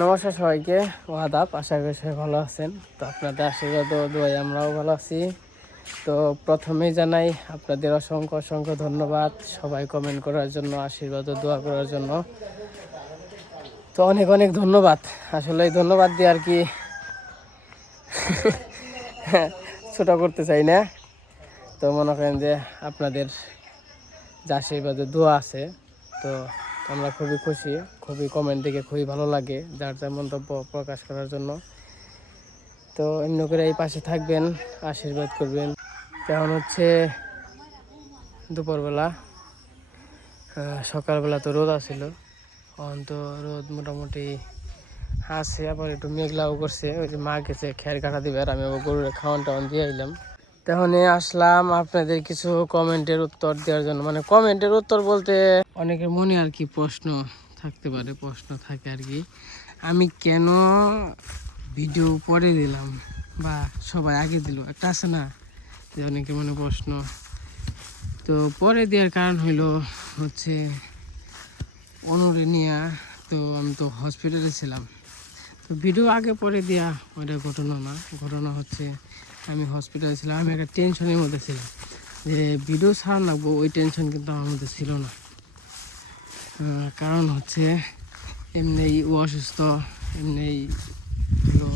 নমস্কার সবাইকে, ওয়াদাব। আশা করি সবাই ভালো আছেন। তো আপনাদের আশীর্বাদ ও দোয়ায় আমরাও ভালো আছি। তো প্রথমেই জানাই আপনাদের অসংখ্য অসংখ্য ধন্যবাদ সবাই কমেন্ট করার জন্য, আশীর্বাদ ও দোয়া করার জন্য। তো অনেক অনেক ধন্যবাদ। আসলে এই ধন্যবাদ দিয়ে আর কি ছোট করতে চাই না। তো মনে করেন যে আপনাদের যে আশীর্বাদ ও দোয়া আছে, তো আমরা খুবই খুশি। খুবই কমেন্ট দেখে খুবই ভালো লাগে যার যার মন্তব্য প্রকাশ করার জন্য। তো এমনি করে এই পাশে থাকবেন, আশীর্বাদ করবেন। এখন হচ্ছে দুপুরবেলা, সকালবেলা তো রোদ আসছিল, এখন তো রোদ মোটামুটি আছে, আবার একটু মেঘলাও করছে। ওই যে মা গেছে খেয়ার কাটা দিবে, আর আমি গরুর খাওয়ান টাওয়ান দিয়ে আইলাম। তখন আসলাম আপনাদের কিছু কমেন্টের উত্তর দেওয়ার জন্য। মানে কমেন্টের উত্তর বলতে অনেকের মনে আর কি প্রশ্ন থাকতে পারে, প্রশ্ন থাকে আর কি, আমি কেন ভিডিও পরে দিলাম বা সবাই আগে দিল, একটা আছে না যে অনেকের মনে প্রশ্ন। তো পরে দেওয়ার কারণ হচ্ছে অনুরে নিয়া। তো আমি তো হসপিটালে ছিলাম, তো ভিডিও আগে পরে দেওয়া ওইটা ঘটনা না। ঘটনা হচ্ছে আমি হসপিটালে ছিলাম, আমি একটা টেনশনের মধ্যে ছিলাম যে ভিডিও ছাড়া লাগবো, ওই টেনশন কিন্তু আমার মধ্যে ছিল না। কারণ হচ্ছে এমনি অসুস্থ, এমনি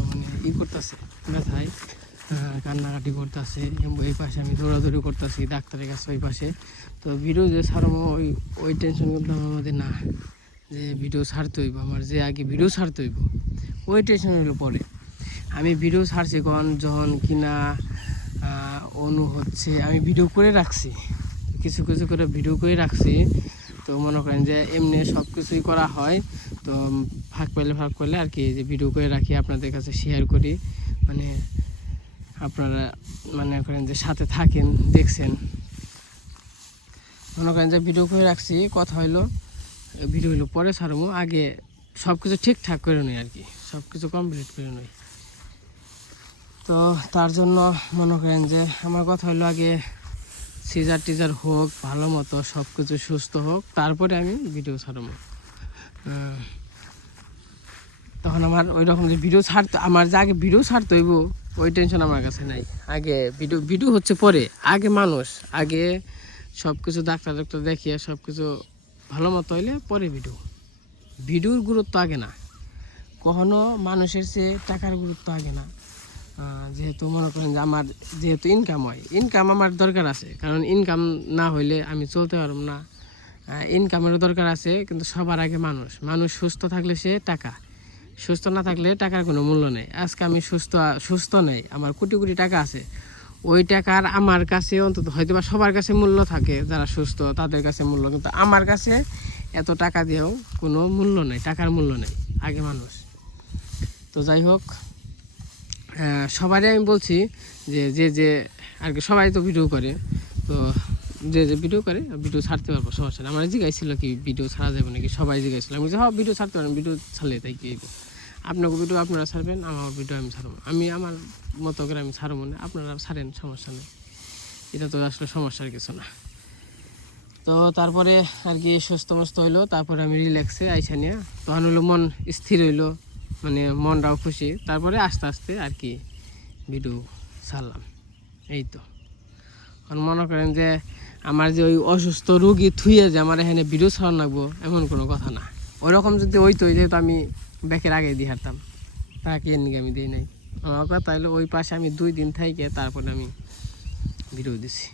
মানে করতেছে, ব্যথায় কান্নাকাটি করতেছে। এই পাশে আমি দৌড়াদৌড়ি করতেছি ডাক্তারের কাছে, ওই পাশে। তো ভিডিও যে ছাড়বো ওই টেনশন কিন্তু আমার মধ্যে না, যে ভিডিও ছাড়তে হইব আমার, যে আগে ভিডিও ছাড়তে হইব ওই টেনশন হইলো পরে। আমি ভিডিও ছাড়ছি যখন কিনা অনু হচ্ছে, আমি ভিডিও করে রাখছি, কিছু কিছু করে ভিডিও করে রাখছি। তো মনে করেন যে এমনি সব কিছুই করা হয়, তো ফাঁক পেলে আর কি যে ভিডিও করে রাখি, আপনাদের কাছে শেয়ার করি। মানে আপনারা মনে করেন যে সাথে থাকেন, দেখছেন। মনে করেন যে ভিডিও করে রাখছি, কথা হইলো ভিডিও হইলো পরে ছাড়বো, আগে সব কিছু ঠিকঠাক করে নিই আর কি, সব কিছু কমপ্লিট করে নিই। তো তার জন্য মনে করেন যে আমার কথা হলো আগে সিজার টিজার হোক, ভালো মতো সব কিছু সুস্থ হোক, তারপরে আমি ভিডিও ছাড়বো। তখন আমার ওই রকম যে ভিডিও ছাড়তে, আমার যে আগে ভিডিও ছাড়তে হইব ওই টেনশন আমার কাছে নাই। আগে ভিডিও হচ্ছে পরে, আগে মানুষ, আগে সব কিছু ডাক্তার দেখিয়ে সব কিছু ভালো মতো হইলে পরে ভিডিওর গুরুত্ব আগে না। কখনো মানুষের চেয়ে টাকার গুরুত্ব আগে না। যেহেতু মনে করেন যে আমার যেহেতু ইনকাম হয়, ইনকাম আমার দরকার আছে, কারণ ইনকাম না হইলে আমি চলতে পারব না। ইনকামেরও দরকার আছে, কিন্তু সবার আগে মানুষ সুস্থ থাকলে সে টাকা, সুস্থ না থাকলে টাকার কোনো মূল্য নেই। আজকে আমি সুস্থ নেই, আমার কোটি কোটি টাকা আছে, ওই টাকার আমার কাছে অন্তত হয়তো বা সবার কাছে মূল্য থাকে, যারা সুস্থ তাদের কাছে মূল্য, কিন্তু আমার কাছে এত টাকা দিয়েও কোনো মূল্য নেই, টাকার মূল্য নেই, আগে মানুষ। তো যাই হোক, সবারই আমি বলছি যে আর কি, সবাই তো ভিডিও করে, তো যে ভিডিও করে ভিডিও ছাড়তে পারবো, সমস্যা নেই। আমার জিজ্ঞাসছিল কি ভিডিও ছাড়া যাবে নাকি, সবাই জিজ্ঞাসছিল। আমি বলছি হ্যাঁ ভিডিও ছাড়তে পারেন, ভিডিও ছাড়লে তাই কি আপনাকে ভিডিও আপনারা ছাড়বেন, আমার ভিডিও আমি ছাড়বো, আমি আমার মতো করে আমি ছাড়বো না, আপনারা ছাড়েন, সমস্যা নেই। এটা তো আসলে সমস্যার কিছু না। তো তারপরে আর কি সুস্থ মস্ত হইলো, তারপরে আমি রিল্যাক্সে আইসা নিয়ে তখন হলো মন স্থির হইলো, মানে মনটাও খুশি। তারপরে আস্তে আস্তে আর কি ভিডিও ছাড়লাম। এই তো এখন মনে করেন যে আমার যে ওই অসুস্থ রুগী থুয়ে যে আমার এখানে ভিডিও ছাড়ানো লাগবো এমন কোনো কথা না। ওইরকম যদি হইতো, যেহেতু আমি ব্যাকের আগে দিয়ে হারতাম, তাকে এর নিকে আমি দিই নাই। আমার কথা হলো ওই পাশে আমি 2 দিন থেকে তারপরে আমি ভিডিও দিছি,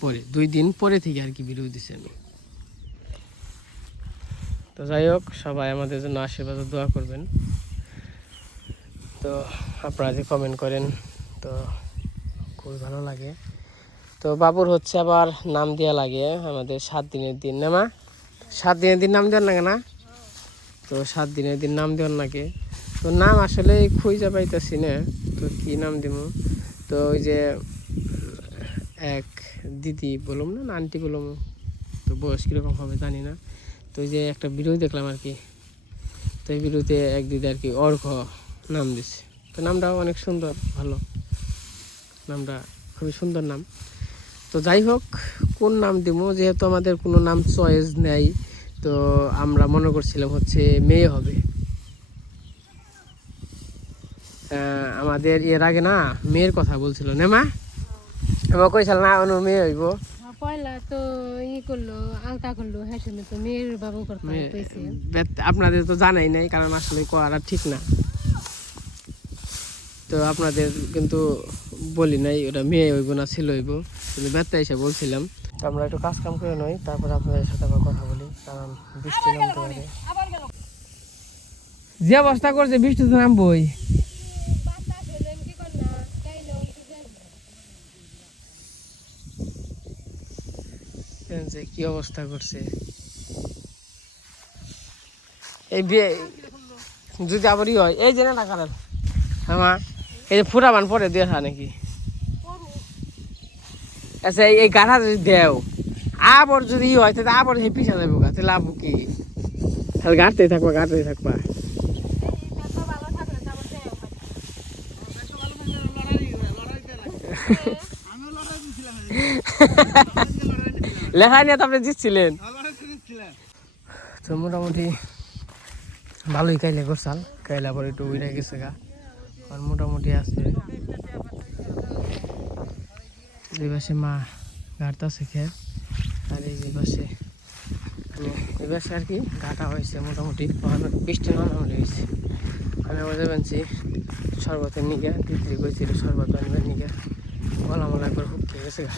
পরে 2 দিন পরে থেকে আর কি ভিডিও দিছি আমি। তো যাই হোক, সবাই আমাদের জন্য আশীর্বাদ দোয়া করবেন। তো আপনারা যে কমেন্ট করেন, তো খুবই ভালো লাগে। তো বাবুর হচ্ছে আবার নাম দেওয়া লাগে আমাদের 7 দিনের দিন না মা, 7 দিনের দিন নাম দেওয়ার লাগে না। তো 7 দিনের দিন নাম দেওয়ার লাগে। তো নাম আসলে খুঁজে পাইতেছি না, তো কি নাম দিব। তো ওই যে এক দিদি বলুম না, আন্টি বলুম, তো বয়স কীরকম হবে জানি না। তো ওই যে একটা ভিডিও দেখলাম আর কি, তো এই ভিডিওতে এক দিদি আর কি অর্ঘ নাম দিচ্ছে। তো নামটাও অনেক সুন্দর, ভালো নামটা, খুবই সুন্দর নাম। তো যাই হোক, কোন নাম দিব, যেহেতু আমাদের কোনো নাম চয়েস নেই, তো আমরা মনে করছিলাম হচ্ছে মেয়ে হবে। আমাদের এর আগে না মেয়ের কথা বলছিল না মা, আমার কইছিল না অনু মেয়ে হইব। পয়লা তো করলো আলতা করলো, হ্যাঁ শুনে তো মেয়ের বাবু করতে কইছে। আপনাদের তো জানাই নাই, কারণ আসলে করা ঠিক না, তো আপনাদের কিন্তু বলি নাই ওটা মেয়ে হইব না ছেলে হইব, কিন্তু ব্যথা এসে বলছিলাম। তো আমরা একটু কাজ কাম করে নই, তারপর আপনাদের সাথে আবার কথা বলি, কারণ বৃষ্টি নামতে পারে। যে অবস্থা করছে বৃষ্টি তো নামবই। কি অবস্থা করছে এই বিয়ে, যদি আবার হয় এই যে না কারণ আমার এই যে ফুটাবান পরে দিয়ে নাকি, আচ্ছা এই গাঠা যদি দেও আবার যদি হয় তাহলে আবার হে পিছা যাবো গা, তাহলে লাভ কি? তাহলে গাঁটতেই থাকবা গাঁটতেই থাকবা। লেখা নিয়ে তো আপনি জিতছিলেন, তো মোটামুটি ভালোই কাইলে করছাল, কাইলা পরে একটু উড়ে গেছে গা, আর মোটামুটি আছে। যে পাশে মা গাড়তাছে খেয়ে, আর এই যে পাশে এই পাশে আর কি গাটা হয়েছে মোটামুটি, বৃষ্টি নর্মালি হয়েছে। আমি আবার যাবেনছি শরবতের নিকে, দিদি কইছিল শরবত আনবেন নিকে, গলা মলা করে হুকিয়ে গেছে গা।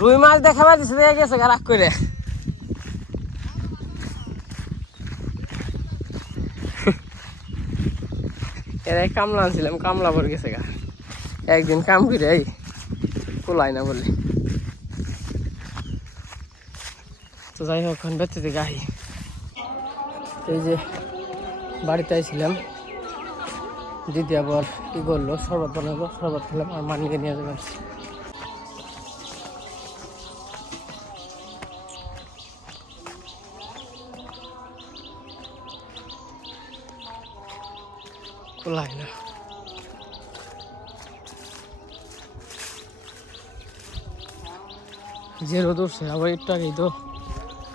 রুই মাছ দেখাবার দিচ্ছে দেখে গেছে গা রাগ করে। এর কামলা আনছিলাম, কামলা পরে গেছে গা, একদিন কাম করে এই কুলাই না বলে। তো যাই হোক এখন বেঁচে থেকে আহি, এই যে বাড়িতে আইছিলাম, দিদি আবার কি করলো শরবত বানাবো, শরবত খেলাম আর মানিকে নিয়ে যাবেন। কুলাই না যে রোদ উঠছে, আবার একটু আগেই তো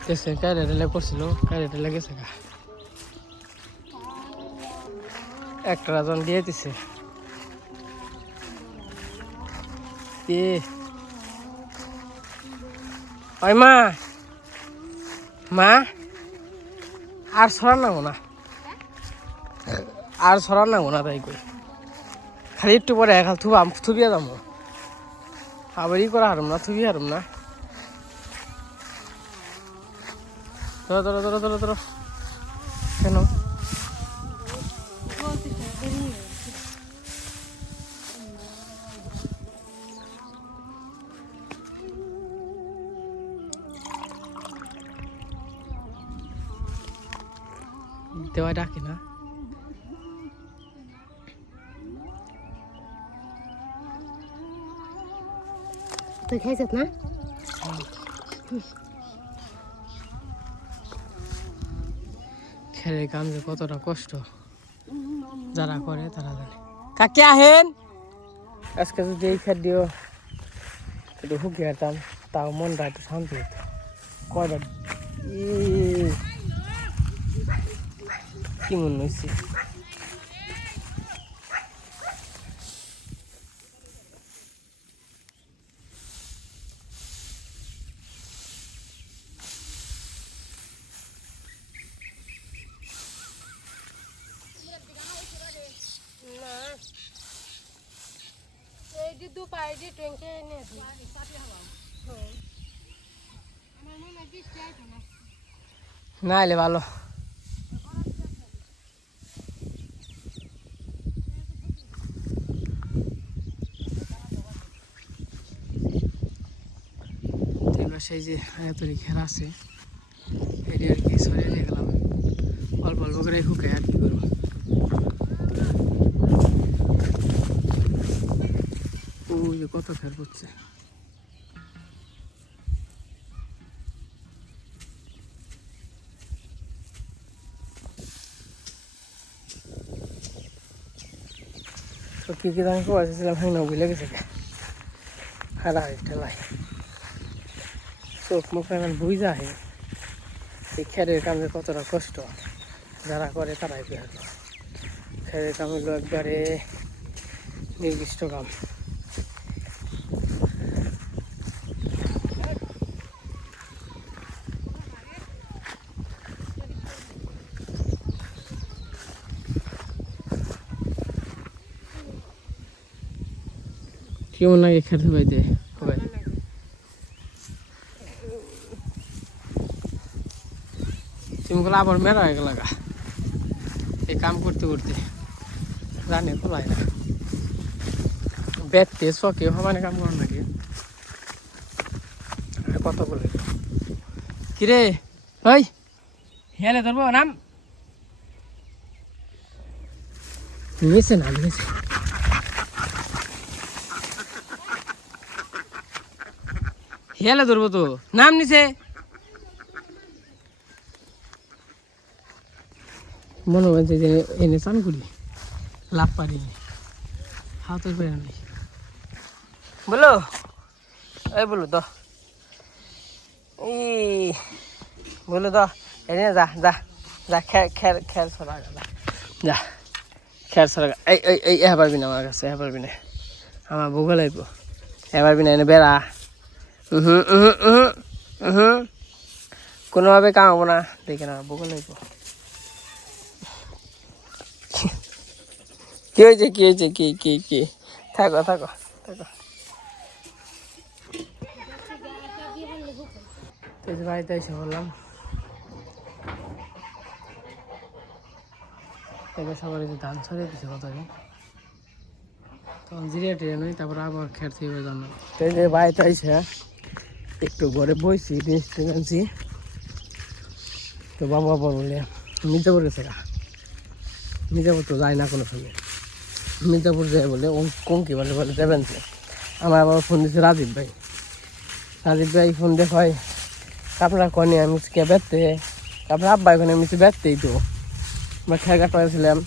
গেছে কায়রে টেলে করছিল, কায়রে টেলে গেছে গা, একটা রাজন দিয়ে দিছে। ওই মা মা আর ছড়ান নাগো না, আর ছড়ান নাগো না, তাই কই খালি একটু পরে খালি থুবিয়া যাবো, আবার ই করা হারম না, থুবি হারম না। ধরো ধরো ধরো ধরো ধরো, কেন দেওয়া ডাকে না? তুই খাইছিস না? খেলে কাম যে কতটা কষ্ট যারা করে তারা জানে। কাকে আহেন আজকে যদি এই খাদ্য একটু হুকিয়ে যেতাম, তাও মনটা একটু শান্তি হতো। কয়টা কি মনে হয়েছে? না এলে ভালো। সেই যে তৈরি খেলা আছে এটি আর কি সরিয়ে নিয়ে গেলাম, অল্প অল্প করে হুকায় আর কি করবো। ওই যে কত ফের পড়ছে, তো কি কি দাম করেছিলাম ভাই না বুঝলে গেছে হারা ঠেলায় চোখ মুখ এখন বুঝা হে এই খেরের কামে কতটা কষ্ট যারা করে তারাই বুঝে। খেরের কাম হলো একবারে নির্দিষ্ট কাম। কেমন লাগে খেতে পাইতে সবাই? চিমগুলো আবার মেরা হয়ে গেল গা এই কাম করতে করতে, জানে খোলায় না বেতে শখে সমানে কাম করার নাকি। কত বলে কিরে ওই হেলে ধরবো নাম নিয়েছে না নিয়েছে। হেলে ধরবো তো নাম নিছে মনে হচ্ছে যে এনে চান করি লাভ পারি হাতের পেয়ে নেই। বলো এই বলো তো এই বলো তো এনে যা যা যা খের খের খের ছড়া যা খের ছড়া। এই এই এই এ পারবি না আমার কাছে, এ পারবি না, আমার ভূগোল আইব, এ পারবি না এনে বেড়া। কোনোভাবে কামাবো না, দেখে না ভূগোল আইব। কি হয়েছে কি হয়েছে কি কি কি? থাকো থাকো থাকো। বাড়িতে এসে বললাম এবার সবার ধান ছড়িয়ে দিচ্ছে কথাকে, তখন জিরিয়া টিরিয়া নই, তারপর আবার খের থেকে জানো তো যে বাড়িতে আইসে একটু ঘরে বইছি জিনিস আনছি। তো বাবা বাবা বলে মির্জাপুর গেছে গা, মির্জাপুর তো যায় না কোনো সময়, মির্জাপুর যায় বলে কঙ্কি বলে বলে দেবেন। আমার আবার ফোন দিচ্ছে রাজীব ভাই, রাজীব ভাই ফোন দেখায় আপনার কনে আমি কে বেড়তে, আপনার আব্বা এখানে আমি বেড়তেই তো আমরা খেয়াল কাট পাইছিলাম।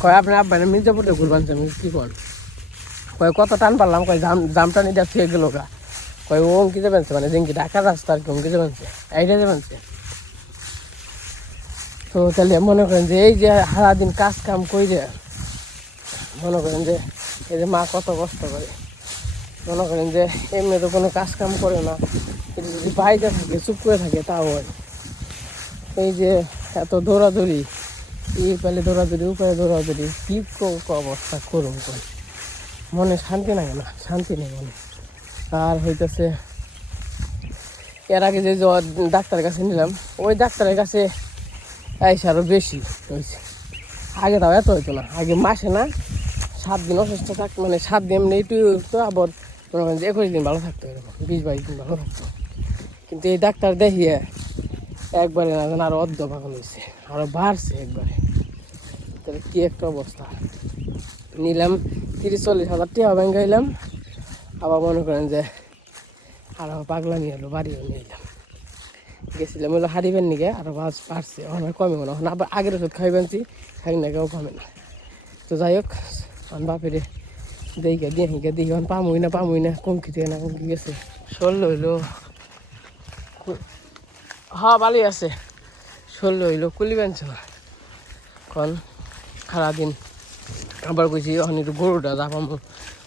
কয় আপনার আব্বা মির্জাপুরে ঘুরবান, আমি কী কর কয় কত টান পারলাম, কয় জাম টান এটা ফিরে গেল গা, কয় ও অঙ্কি যাবেনছে মানে যেমন কি ঢাকা রাস্তা আর কি অঙ্কি যাবেনছে এইটা যাবেনছে। তো তাহলে মনে করেন যে এই যে সারাদিন কাজ কাম করে মনে করেন যে এই যে মা কত কষ্ট করে, মনে করেন যে এমনি তো কোনো কাজ কাম করে না, কিন্তু যদি বাইরে থাকে চুপ করে থাকে তাও হয়। এই যে এত দৌড়াদৌড়ি, এই পেলে দৌড়াদৌড়ি উপায়ে দৌড়াদৌড়ি, কী অবস্থা করুন করে মনে শান্তি লাগে না, শান্তি নেই মনে। আর হইতেছে এর আগে যে ডাক্তারের কাছে নিলাম ওই ডাক্তারের কাছে আইসা আরও বেশি হয়েছে, আগে তাও এত হইতো না। আগে মাসে না 7 দিন অসুস্থ থাকতো, মানে 7 দিন এমনি একটু তো আবার মনে করেন যে 21 দিন ভালো থাকতো, এরকম 20-22 দিন ভালো থাকতো। কিন্তু এই ডাক্তার দেখিয়ে একবারে না যেন আরো অর্ধ পাগল হয়েছে, আরো বাড়ছে একবারে। তাহলে কি একটা অবস্থা, নিলাম 30-40 হাজার টাকা ব্যাংক গাইলাম, আবার মনে করেন যে আরো পাগলা নিয়ে এলো, বাড়িও নিয়ে এলাম। গেছিলাম হলো হারিবেন নিকে, আরো বাড়ছে, আমার কমে মনে হয় আবার আগের ওষুধ খাইবেনছি খাই না কেউ কমে না। তো যাই হোক আমার বাপেরে দেখে দিয়ে হিঁকে দেখি পামুই না কমকি থেকে না কমকি গেছে 16 হইলো। হ্যাঁ ভালোই আছে, 16 হইলো কুলি বানছে না। এখন সারাদিন আবার কইছি এখন একটু গরুটা যাবামো,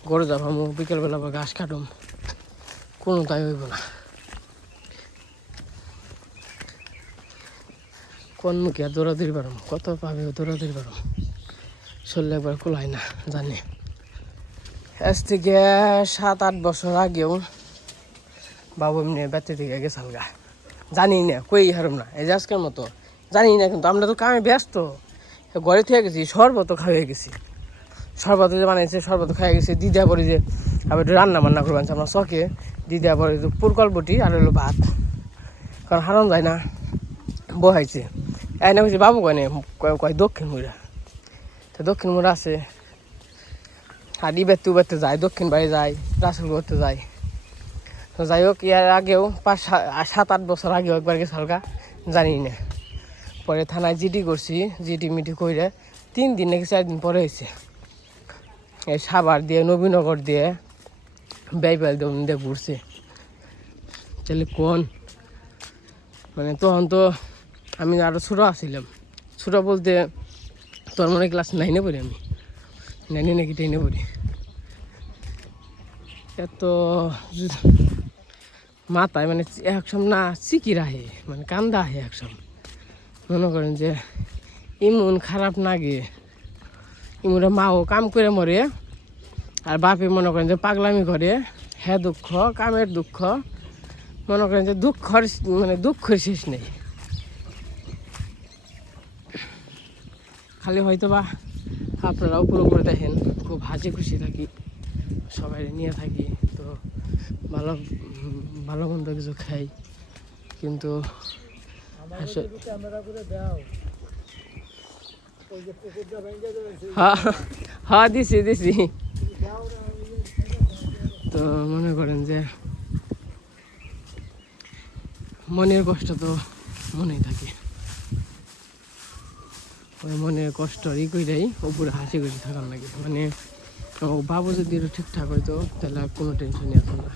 গরু যাবামো, বিকেলবেলা আবার ঘাস কাটুম, কোনো তাই হইব না। কোন মুখে আর দৌড়াদৌড়ি পারম, কত পাবে দৌড়াদৌড়ি পারম, শরীরে একবার কুলাই না জানি। আজ থেকে 7-8 বছর আগেও বাবু এমনি বেঁচে থেকে গেছাল গা, জানি না কই হারম না এই যে আজকের মতো জানি না। কিন্তু আমরা তো কামে ব্যস্ত, ঘরে থেকে গেছি শরবত খাইয়ে গেছি, শরবত যে বানাইছে শরবত খাইয়ে গেছি। দিদা পরে যে আবার একটু রান্না বান্না করে আনছে আমরা শখে, দিদা পরে পুরকল বটি আর হলো ভাত, কারণ হারম যায় না বহাইছে। এনে হয়েছে বাবু কয়নে কয় দক্ষিণ মুড়া, তো দক্ষিণ মুড়া আছে আর ইবেতে উবেতে যায়, দক্ষিণ বাড়ি যায়, রাসুল করতে যায়। তো যাই হোক ইয়ার আগেও 5-7-8 বছর আগেও একবার গেছে হালকা জানি না। পরে থানায় জিডি করছি, জিডি মিটি করে 3 দিন নাকি 4 দিন পরে হয়েছে। এই সাভার দিয়ে নবীনগর দিয়ে বাইপাল দিয়ে ঘুরছে। চলে কোন মানে তখন তো আমি আরও ছোটো আসছিলাম, ছোটো বলতে তোর মনে ক্লাস 9-এ পড়ি, আমি 9 নাকি 10-এ পড়ি। এত মাথায় মানে একসম না চিকির আহে, মানে কান্দা আহে একসম। মনে করেন যে ইমন খারাপ না গে, ইমুরে মাও কাম করে মরে, আর বাপে মনে করেন যে পাগলামি করে, হ্যাঁ দুঃখ কামের দুঃখ, মনে করেন যে দুঃখের শেষ নেই। খালি হয়তো বা আপনারা উপরে দেখেন খুব হাসি খুশি থাকি, সবাই নিয়ে থাকি, তো ভালো মন্দ কিছু খাই, কিন্তু হ্যাঁ দিছি। তো মনে করেন যে মনের কষ্ট তো মনেই থাকে, ওই মনের কষ্ট কইরাই উপরে হাসি খুশি থাকার লাগে। মানে বাবু যদি ঠিকঠাক হইতো তাহলে আর কোনো টেনশনই আসতো না।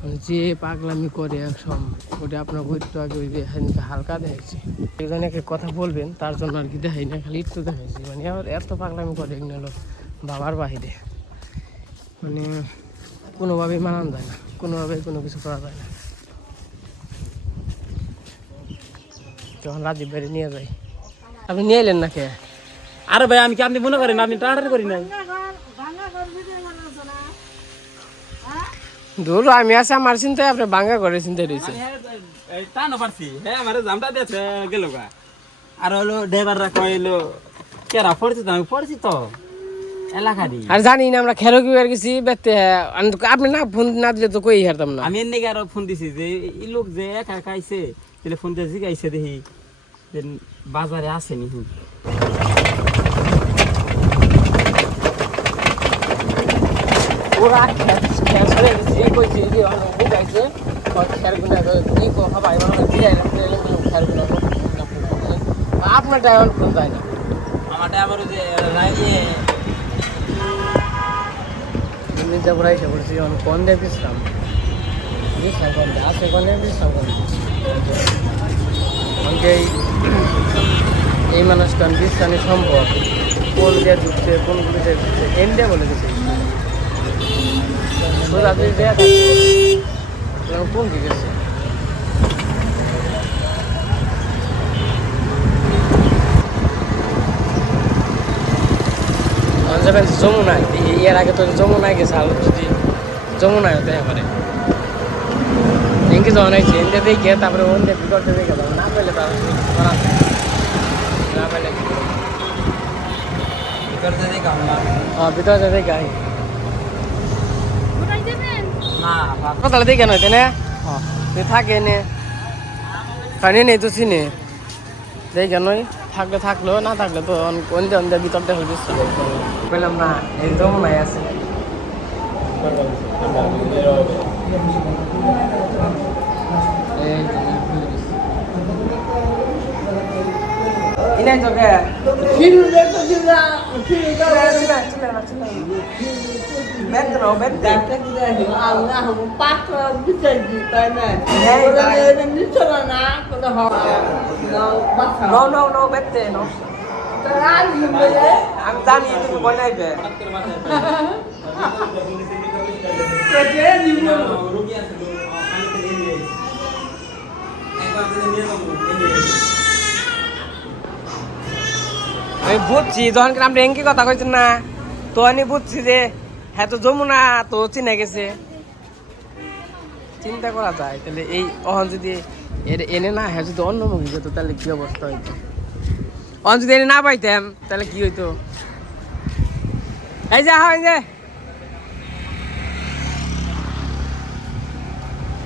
মানে যে পাগলামি করে একসম, ওটা আপনার একটু আগে ওই যে হালকা দেখাইছি, একজনকে কথা বলবেন তার জন্য আর কি দেখাই না, খালি একটু দেখাইছি। মানে এত পাগলামি করে এগুলো বাবার বাহিরে, মানে কোনোভাবেই মানান যায় না, কোনোভাবেই কোনো কিছু করা যায় না। যখন রাজীব বাড়ি নিয়ে যাই, আপনি নিয়ে এলেন না কে? আরে ভাই আমি কি আপনি মনে করেন আপনি টানাটানি করি নাই? দূর আমি আছে আমার চিন্তায়, আপনি বাঙ্গা করে চিন্তায় রয়েছে। টানো পারছি, হ্যাঁ আমার জামটা দিয়েছে গেল গা। আর হলো ড্রাইভাররা কইলো কেরা পড়ছি তো, আমি পড়ছি তো এলাকারই। আর জানি না আমরা খেলো কি বের গেছি বেতে, আপনি না ফোন না দিলে তো কই হারতাম না। আমি এনে আরো ফোন দিছি যে এই লোক যে একা একা আইছে, তাহলে ফোন দিয়ে জিগাইছে দেখি যে বাজারে আসেনি। ওরা খেলে গেছে কইছে যে অনেক গাইছে খেয়ারগুনা কি কো ভাই মানে দিলাই না খেয়ারগুনা আপনার ড্রাইভার ফোন যায় না, আমার ড্রাইভার যে রাইয়ে মির্জাপুর এসে পড়ছি, অনেক কোন দিয়ে বিশ্রাম কোন দিয়ে আছে, কোন দিয়ে বিশ্রাম করি। এই মানুষটা বিশ্রামই সম্ভব, কোন দিয়ে ঢুকছে কোনগুলো দিয়ে ঢুকছে এন্ডে বলে দিচ্ছে সোজা দিয়ে দেয়া থাকছে কোন দিকে গেছে। যাবেন যমুনায়, এর আগে তো যমুনায় গেছে, আলো যদি যমুনায় হতে পারে এনকে যখন আইছে এনতে দেখে তারপরে ওনতে ভিতরতে দেখে যাবো, না পেলে তার না পেলে ভিতরতে দেখে আই কোথাও দেখে নয় না তুই থাকে নে কানে নেই তো চিনে দেখে নয়, থাকলে থাকলো না থাকলে তো অন্ধে অন্ধে ভিতরটা হয়ে গেছে। পেলাম না এই যমুনায় আছে ইনাই তোকে আমি জানি তুমি বনাইবে আমি বুঝছি যখন আমরা এঙ্কি কথা কইছেন না, তো আমি বুঝছি যে হ্যাঁ তো যমুনা তো চিনে গেছে, চিন্তা করা যায়। তাহলে এই অহন যদি এনে না হ্যাঁ যদি অন্য মুখী যেত তাহলে কি অবস্থা হইতো, অহন যদি এনে না পাইতাম তাহলে কি হইতো। এই যে হয় যে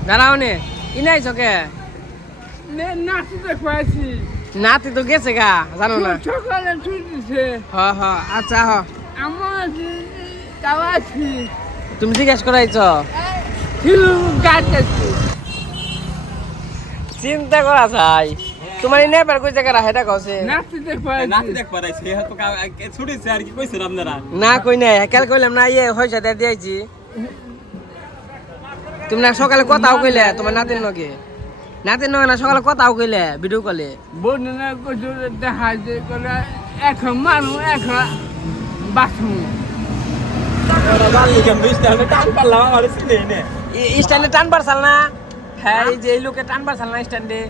দাঁড়াও নে ইনাই চকে নাতি তো গেছে গা জানো না, আচ্ছা তুমি জিজ্ঞেস করাইছ, চিন্তা করা যায় তোমার নেবার কই জায়গা রাখে এটা কইছে না কই নাই কাল কইলাম না ইয়ে হইছে দে দিয়েছি, তুমি না সকালে কথাও কইলে তোমার নাতির নকে নাতে নয় না সকালে কথাও কইলে ভিডিও কলে বন্ধুরা কিছু দেখা যায় করে এখন মানুষ এখন বাথরুম স্ট্যান্ডে টান পারছাল না হ্যাঁ এই যে এই লোকে টান পারছাল না স্ট্যান্ডে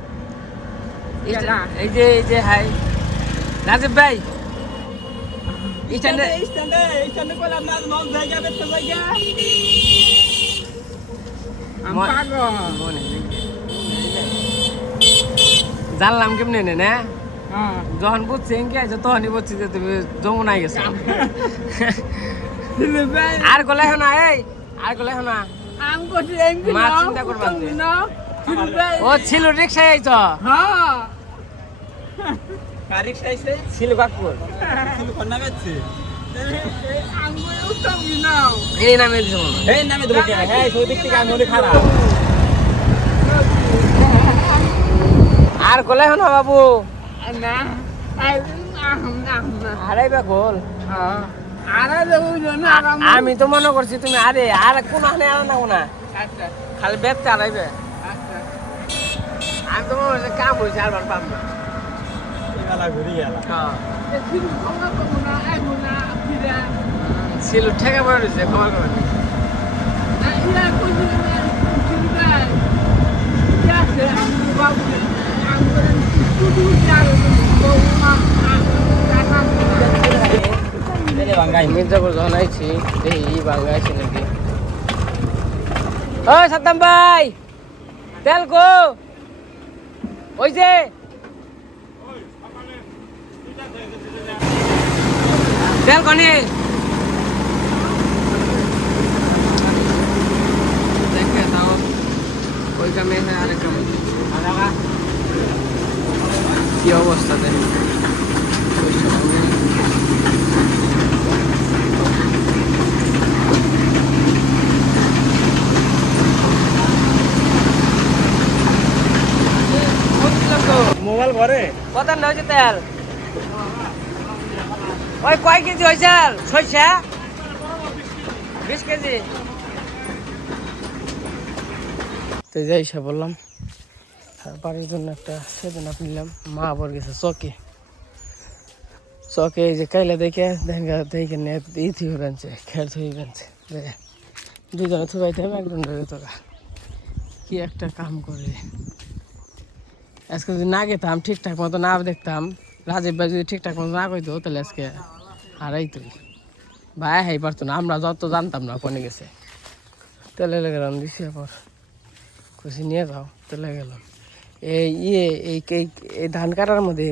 এই যে হাই রাজীব ভাই স্ট্যান্ডে জানলাম কেমনে না যখন বুঝছি কি আছে তখনই বুঝছি যে তুমি যমুনায় গেছো আর গলে না এই আর গলে না মা চিন্তা করবা ও ছিল রিক্সায় আইছ ছিল কাকুর এই নামে আর গলে না বাবু আড়াইবা গোল আমি তো মনে করছি তুমি আরে আর কোন আনে আর না কোনা খালি বেচতে আড়াইবে আমি তো মনে করছি কাম হয়েছে আর বার পাবো ছিল ঠেকা পড়ে রয়েছে খবর খবর মির্জাপুর যখন আইছি দেখি বাঙ্গাইছি নাকি ও সাদ্দাম ভাই তেল কো ওই যে তেল কনে দেখে তাও ওই কামে আরেক কামে কি অবস্থা দেখ মোবাইল ঘরে কত না হয়েছে তেল ওই কয় কেজি হয়েছে ছয়শা 20 কেজি তো যাই সে বললাম বাড়ির জন্য একটা সেদিন আপ নিলাম মা আবার গেছে চকে এই যে কাইলে দেখে দেখে নিয়ে ইথি বেঁচে খের থই বেঁচে দুজনে থুবাইতে হবে একজন ধরে তোরা কি একটা কাম করে আজকে যদি না গেতাম ঠিকঠাক মতো না দেখতাম রাজীব ভাই যদি ঠিকঠাক মতো না কইতো তাহলে আজকে হারাইতই ভাই হাই পারতো না আমরা যত জানতাম না কোনে গেছে তেলে গেলাম দিছি আবার খুশি নিয়ে যাও তেলে গেলাম এই ধান কাটার মধ্যে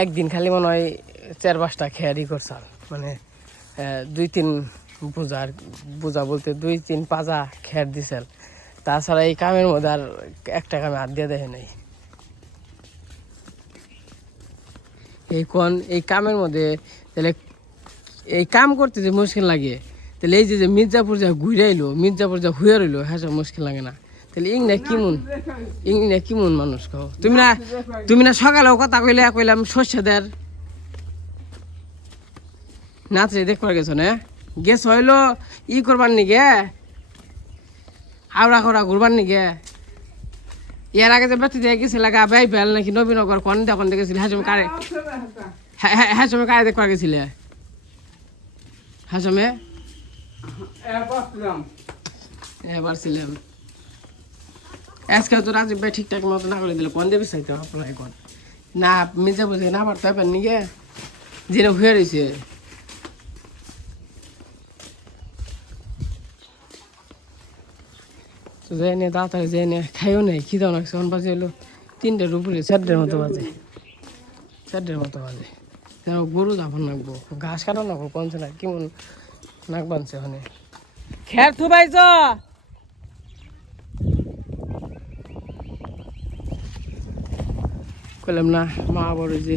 একদিন খালি মনে হয় 4-5টা খেয়ারি করছাল মানে 2-3 বোঝা বলতে 2-3 পাজা খেয়ার দিছিল তাছাড়া এই কামের মধ্যে আর একটা কামে হাত দিয়ে দেখে নাই এই কামের মধ্যে তাহলে এই কাম করতে যে মুশকিল লাগে তাহলে এই যে মির্জাপুর যা ঘুরে আইলো মির্জাপুর যা হুয়ে রইলো হ্যাঁ সব মুশকিল লাগে না তাহলে ইংনা কিমন মানুষ কও তুমি না সকালেও কথা কইলাম শস্যদের নাচে দেখবার গেছো না গেছ হইলো ই করবার নিগে হাওড়া খোড়া ঘুরবার নিগে এর আগে যে বেঁচে দিয়ে গেছিল গাই ফেল নাকি নবীনগর কোন দেখুন দেখেছিল হ্যাঁ সময় কারে হ্যাঁ সময় কারে দেখবার গেছিলে হ্যাঁ সময় এবার ছিলাম আজকে তো রাজীব ভাই ঠিকঠাক মতো না করে দিলে কোন দেবে চাইতে আপনার এখন না মির্জা বুঝে না পারতে পারেন নিগে যেন হয়ে রয়েছে তো যাই নিয়ে তাড়াতাড়ি যাই নিয়ে খাইও নেই খিদাও না এখন বাজে হলো 3টার উপরে 4টার মতো বাজে 4টার মতো বাজে গরু যাবো নাকবো ঘাস কাটাও নাকবো কমছে না কেমন নাক বানছে ওখানে খের থুবাইছ কইলাম না মা বড় যে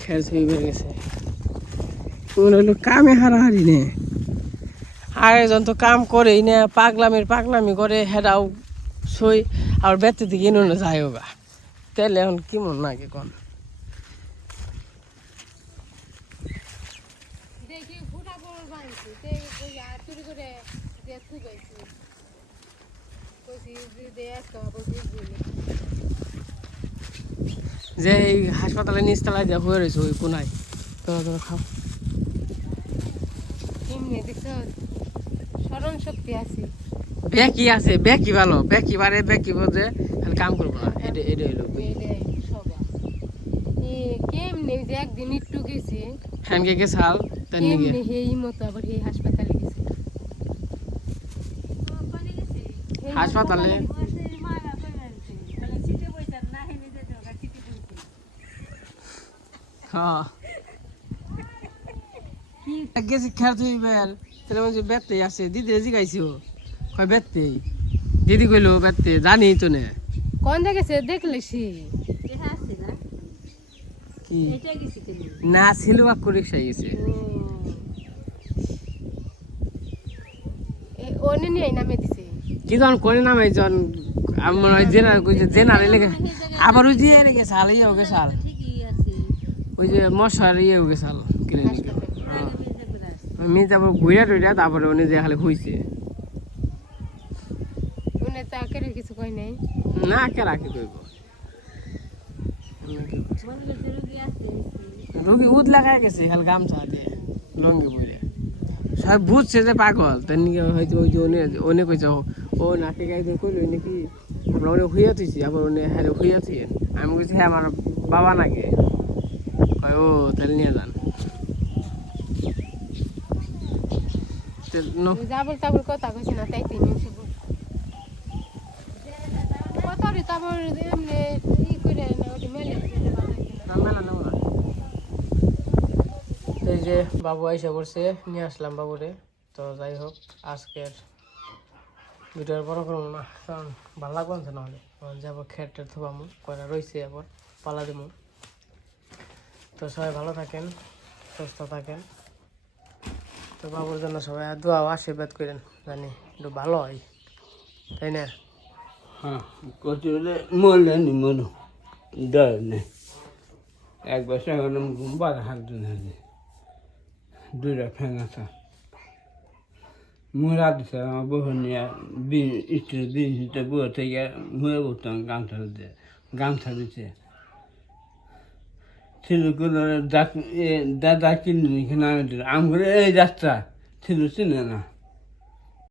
খের থুই বের গেছে হলো কামে হারাহারি নে আরেকজন তো কাম করেই না পাগলামি করে হেরাও সই আর বেতে থেকে ইনুনে যায় গা তেলে এখন কেমন নাকি কোন বুঝি যে একা বুঝি যে এই হাসপাতালে নিচতলায় যে হয়ে রয়েছে ওই কোনায় তোরা তোরা খাও কেমনে দেখছ স্মরণ শক্তি আছে ব্যাকি আছে ব্যাকি ভালো ব্যাকি বারে ব্যাকি বোঝে খালি কাম করবো না এটা এটা হইলো কেমনে যে একদিন একটু গেছি ফ্যানকে গেছাল তার নিগে কেমনে এই মতো আবার এই হাসপাতালে গেছে এই হাসপাতালে হ্যাঁ গেছি খেয়াল তুই বের তাহলে বলছি বেতে আছে দিদি জিগাইছো কয় বেতে দিদি কইলো বেতে জানি তো না কোন গেছে দেখলে সে কি না সিলভার করে গেছে ওনে নিয়ে নামে দিছে কি তখন করে নামে যখন আমার ওই জেনারে লেগে আবার ওই যে এনে গেছে হাল ইয়ে গেছে হাল ওই যে মশার ইয়ে গেছে হাল ক্লিনিক আমি তারপর ঘুরে টুইরা তারপরে উনি যে খালি হইছে ওনে তা করে কিছু কই নাই না কে রাখি কইব রোগী উদ লাগাই গেছে খালি গামছা দিয়ে লঙ্গি পরে সব বুঝছে যে পাগল তার নিকে হয়তো ওই যে অনেক কইছে ও নাকে গাইতে কইলো নাকি আমরা অনেক হইয়া থইছি আবার অনেক হ্যাঁ হইয়া থইয়েন আমি কইছি হ্যাঁ আমার বাবা নাকি কয় ও তাহলে নিয়ে যান যাবল তাবল কথা কইছি না তাই তিনি কথা রে তাবল এমনি ই করে না ওটি মেলে এই যে বাবু আইসা পড়ছে নিয়ে আসলাম বাবুরে তো যাই হোক আজকের ভিডিওর বড় করবো না কারণ ভালো লাগবে না নাহলে যাবো খেট টেট থবামু কয়টা রয়েছে আবার পালা দেবো তো সবাই ভালো থাকেন সুস্থ থাকেন তো বাবুর জন্য সবাই দোয়া আশীর্বাদ করেন জানি একটু ভালো হয় তাই না হ্যাঁ কত মরলে নি মনো ডর নেই এক বছর এখন বাদ হাত দিন দুইটা ফ্যান আছে মুরা দিছে আমার বহু নিয়ে স্ত্রী দিন বুড়ো থেকে মুয়ে বলতাম গামছা দিচ্ছে ছেলেগুলো দাদা কিনে এখানে আমি দিল আমি এই যাত্রা ছিল চিনে না